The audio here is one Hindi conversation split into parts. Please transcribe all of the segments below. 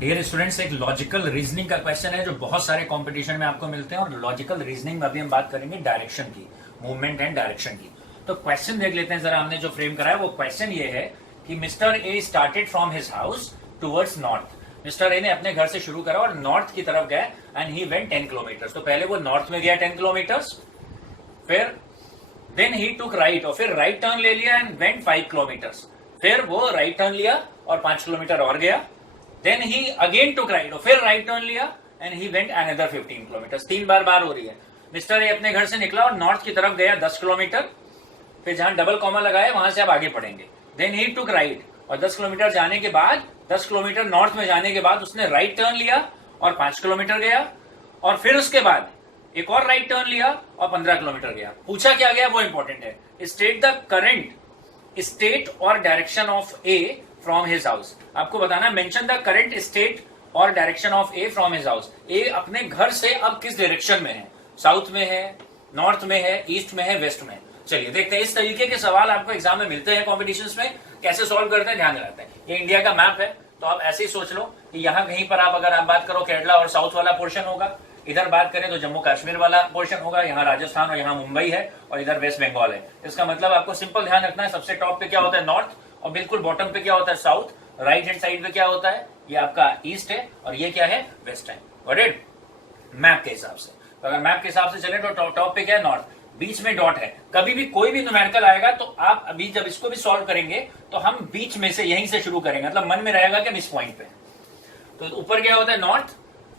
डियर स्टूडेंट्स, एक लॉजिकल रीजनिंग का क्वेश्चन है जो बहुत सारे कंपटीशन में आपको मिलते हैं। और लॉजिकल रीजनिंग में अभी हम बात करेंगे डायरेक्शन की, मूवमेंट एंड डायरेक्शन की। तो क्वेश्चन देख लेते हैं जरा, हमने जो फ्रेम करा है वो क्वेश्चन ये है कि mister A started from his house towards north. Mister A ने अपने घर से शुरू करा और नॉर्थ की तरफ गया एंड ही वेंट 10 किलोमीटर। तो पहले वो नॉर्थ में गया 10 किलोमीटर्स, फिर देन ही टुक राइट और फिर राइट टर्न ले लिया एंड वेंट 5 किलोमीटर्स। फिर वो राइट टर्न लिया और 5 किलोमीटर और गया। Then he again took right और फिर राइट टर्न लिया and he went another 15 kilometres. 3 बार हो रही है। मिस्टर ए अपने घर से निकला और नॉर्थ की तरफ गया 10 किलोमीटर, फिर जहां डबल कॉमा लगाया वहां से आप आगे पढ़ेंगे। देन ही टुक राइट और 10 किलोमीटर जाने के बाद, 10 किलोमीटर नॉर्थ में जाने के बाद उसने राइट टर्न लिया और 5 किलोमीटर गया। और फिर उसके बाद एक और राइट टर्न लिया और 15 किलोमीटर गया। पूछा क्या गया वो इंपॉर्टेंट है। स्टेट द करंट स्टेट और direction of A from his house. आपको बताना, मेंशन द करंट स्टेट और direction of A from his house. A अपने घर से अब किस डायरेक्शन में है, साउथ में है, नॉर्थ में है, ईस्ट में है, वेस्ट में है। चलिए देखते हैं, इस तरीके के सवाल आपको एग्जाम में मिलते हैं कॉम्पिटिशन्स में, कैसे सॉल्व करते हैं ध्यान रखते हैं। ये इंडिया का मैप है, तो आप ऐसे ही सोच लो कि यहाँ कहीं पर आप अगर आप बात करो केरला और साउथ वाला पोर्शन होगा, इधर बात करें तो जम्मू कश्मीर वाला पोर्शन होगा, यहाँ राजस्थान और यहाँ मुंबई है और इधर वेस्ट बंगाल है। इसका मतलब आपको सिंपल ध्यान रखना है, सबसे टॉप पे क्या होता है नॉर्थ और बिल्कुल बॉटम पे क्या होता है साउथ। राइट हैंड साइड पे क्या होता है, ये आपका ईस्ट है और ये क्या है, वेस्ट है। Got it? मैप के हिसाब से, तो अगर मैप के हिसाब से चले तो टॉप पे क्या है, नॉर्थ, बीच में डॉट है। कभी भी कोई भी न्यूमेरिकल आएगा तो आप अभी जब इसको भी सॉल्व करेंगे तो हम बीच में से यहीं से शुरू करेंगे, मतलब मन में रहेगा कि हम इस पॉइंट पे। तो ऊपर क्या होता है नॉर्थ,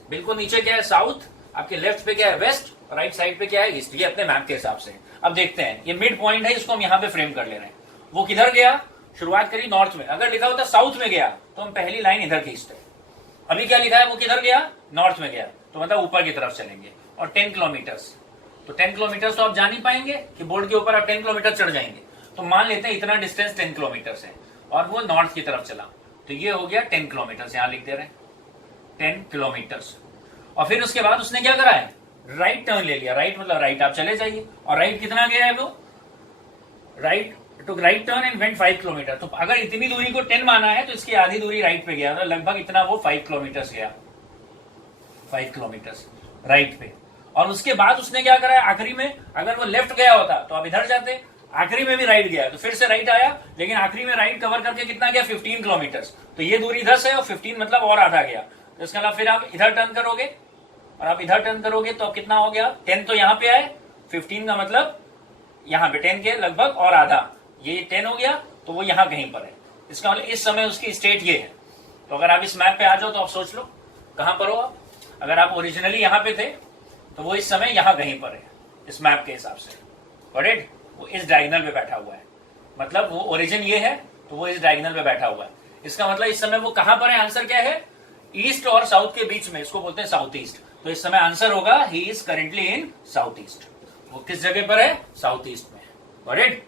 बिल्कुल नीचे क्या है साउथ, आपके लेफ्ट पे क्या है वेस्ट, राइट साइड पे क्या है ईस्ट। ये अपने मैप के हिसाब से। अब देखते हैं, ये मिड पॉइंट है, इसको हम यहाँ पे फ्रेम कर ले रहे हैं। वो किधर गया, शुरुआत करी नॉर्थ में। अगर लिखा होता साउथ में गया तो हम पहली लाइन इधर खींचते। अभी क्या लिखा है, वो किधर गया, नॉर्थ में गया, तो मतलब ऊपर की तरफ चलेंगे। और 10 किलोमीटर्स, तो 10 किलोमीटर तो आप जान ही पाएंगे कि बोर्ड के ऊपर आप 10 किलोमीटर चढ़ जाएंगे। तो मान लेते हैं इतना डिस्टेंस 10 किलोमीटर है और वो नॉर्थ की तरफ चला, तो ये हो गया 10 किलोमीटर। यहां लिख दे रहे हैं 10 किलोमीटर्स। और फिर उसके बाद उसने क्या करा है, राइट टर्न ले लिया। राइट मतलब राइट आप चले जाइए। और राइट कितना गया है वो, right to right turn and went 5 kilometre. तो अगर इतनी दूरी को 10 माना है तो इसकी आधी दूरी राइट पे गया, तो लगभग इतना वो 5 किलोमीटर गया, 5 किलोमीटर राइट पे। और उसके बाद उसने क्या करा है आखिरी में, अगर वो लेफ्ट गया होता तो आप इधर जाते, आखिरी में भी राइट गया तो फिर से राइट आया, लेकिन आखिरी में राइट कवर करके कितना गया 15 किलोमीटर। तो ये दूरी 10 है और 15 मतलब और आधा गया। तो इसके अलावा फिर आप इधर टर्न करोगे और आप इधर टर्न करोगे तो कितना हो गया, 10 तो यहाँ पे आए, 15 का मतलब यहाँ पे 10 के लगभग और आधा, ये 10 हो गया, तो वो यहाँ कहीं पर है। इसका मतलब इस समय उसकी स्टेट ये है। तो अगर आप इस मैप पे आ जाओ तो आप सोच लो कहां पर हो आप। अगर आप ओरिजिनली यहाँ पे थे तो वो इस समय यहाँ कहीं पर है इस मैप के हिसाब से। करेक्ट? वो इस डायगोनल पे बैठा हुआ है, मतलब वो ओरिजिन ये है तो वो इस डायगोनल पे बैठा हुआ है। इसका मतलब इस समय वो कहां पर है, आंसर क्या है, ईस्ट और साउथ के बीच में, इसको बोलते हैं साउथ ईस्ट। तो इस समय आंसर होगा he is currently in south east. वो किस जगह पर है, साउथ ईस्ट में। करेक्ट?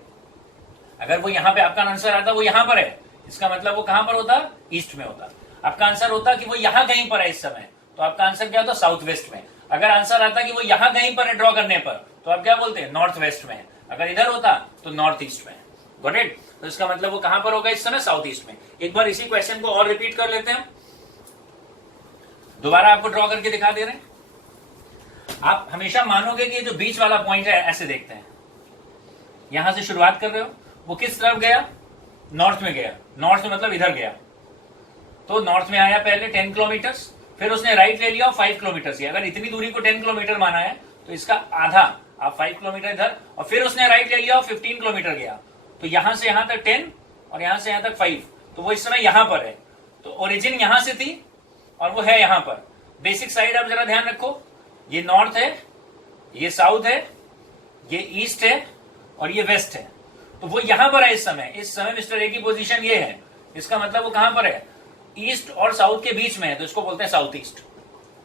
अगर वो यहाँ पे आपका आंसर आता वो यहाँ पर है, इसका मतलब वो कहां पर होता, ईस्ट में होता। आपका आंसर होता कि वो यहाँ कहीं पर है इस समय, तो आपका आंसर क्या होता, साउथ वेस्ट में। अगर आंसर आता कि वो यहाँ कहीं पर है ड्रॉ करने पर, तो आप क्या बोलते हैं, नॉर्थ वेस्ट में। अगर इधर होता तो नॉर्थ ईस्ट में। Got it? तो इसका मतलब वो कहां पर होगा इस समय, साउथ ईस्ट में। एक बार इसी क्वेश्चन को और रिपीट कर लेते हैं, दोबारा आपको ड्रॉ करके दिखा दे रहे हैं। आप हमेशा मानोगे कि ये जो बीच वाला पॉइंट है, ऐसे देखते हैं, यहां से शुरुआत कर रहे हो, वो किस तरफ गया, नॉर्थ में गया। नॉर्थ में मतलब इधर गया, तो नॉर्थ में आया पहले 10 किलोमीटर, फिर उसने राइट ले लिया और 5 किलोमीटर किया। अगर इतनी दूरी को 10 किलोमीटर माना है तो इसका आधा, आप 5 किलोमीटर इधर, और फिर उसने राइट ले लिया और 15 किलोमीटर गया। तो यहां से यहां तक 10 और यहां से यहां तक 5, तो वो इस समय यहां पर है। तो ओरिजिन यहां से थी और वो है यहां पर। बेसिक साइड आप जरा ध्यान रखो, ये नॉर्थ है, ये साउथ है, ये ईस्ट है और ये वेस्ट है। तो वो यहां पर है इस समय। इस समय मिस्टर ए की पोजीशन ये है, इसका मतलब वो कहां पर है, ईस्ट और साउथ के बीच में है, तो इसको बोलते हैं साउथ ईस्ट।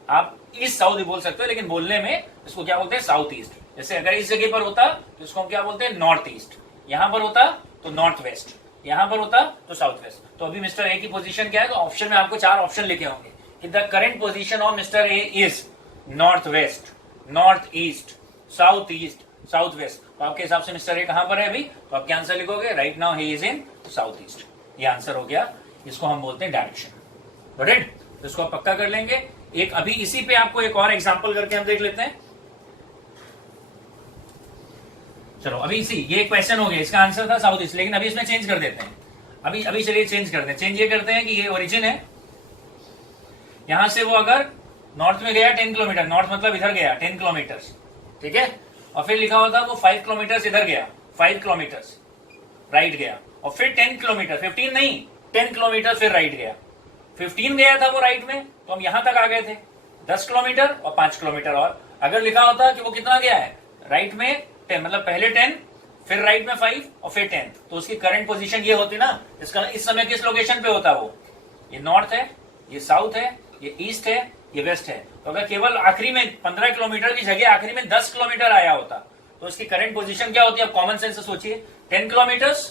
आप ईस्ट साउथ ही बोल सकते हो, लेकिन बोलने में इसको क्या बोलते हैं, साउथ ईस्ट। जैसे अगर इस जगह पर होता तो इसको हम क्या बोलते हैं, नॉर्थ ईस्ट। यहां पर होता तो नॉर्थ वेस्ट, यहां पर होता तो साउथ वेस्ट। तो अभी मिस्टर ए की पोजीशन क्या है, तो ऑप्शन में आपको 4 ऑप्शन लिखे होंगे कि the current position of mister A is north west, north east, south east, south west. तो आपके हिसाब से मिस्टर ए कहां पर है अभी, तो आप क्या आंसर लिखोगे, right now he is in south east. ये आंसर हो गया, इसको हम बोलते हैं डायरेक्शन। Got it? तो इसको आप पक्का कर लेंगे। एक अभी इसी पे आपको एक और एग्जांपल करके हम देख लेते हैं। चलो अभी इसी ये क्वेश्चन हो गया, इसका आंसर था साउथ ईस्ट, लेकिन अभी इसमें चेंज कर देते हैं। अभी चलिए चेंज करते हैं। चेंज ये करते हैं कि ये ओरिजिन है, यहां से वो अगर नॉर्थ में गया 10 किलोमीटर, नॉर्थ मतलब इधर गया 10 किलोमीटर, ठीक है, और फिर लिखा हुआ था वो 5 किलोमीटर इधर गया, 5 किलोमीटर राइट गया, और फिर 10 किलोमीटर, 15 नहीं 10 किलोमीटर फिर राइट गया, 15 गया था वो राइट में, तो हम यहां तक आ गए थे 10 किलोमीटर और 5 किलोमीटर। और अगर लिखा होता कि वो कितना गया है राइट में 10, मतलब पहले 10 फिर राइट में 5 और फिर 10, तो उसकी करंट पोजीशन ये होती ना, इसका इस समय किस लोकेशन पे होता वो, ये नॉर्थ है, ये साउथ है, ये ईस्ट है, ये वेस्ट है। तो अगर केवल आखिरी में 15 किलोमीटर की जगह आखिरी में 10 किलोमीटर आया होता तो इसकी करंट पोजीशन क्या होती है, आप कॉमन सेंस से सोचिए, 10 किलोमीटर्स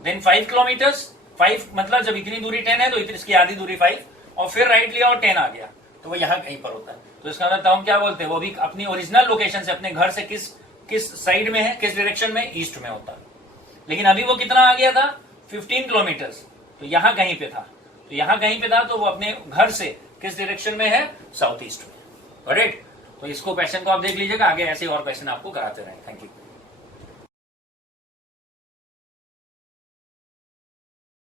देन 5 किलोमीटर्स, 5 मतलब जब इतनी दूरी 10 है तो इतनी इसकी आधी दूरी 5, और फिर राइट लिया और 10 आ गया, तो वो यहां कहीं पर होता है। तो इसका मतलब हम क्या बोलते हैं, वो भी अपनी ओरिजिनल लोकेशन से अपने घर से किस साइड में है, किस डायरेक्शन में, ईस्ट में होता है। लेकिन अभी वो कितना आ गया था 15 किलोमीटर, तो यहां कहीं पे था, तो यहां कहीं पे था, तो वो अपने घर से किस डायरेक्शन में है, साउथ ईस्ट में। राइट, तो इसको क्वेश्चन को आप देख लीजिएगा, आगे ऐसे और क्वेश्चन आपको कराते रहे। Thank you.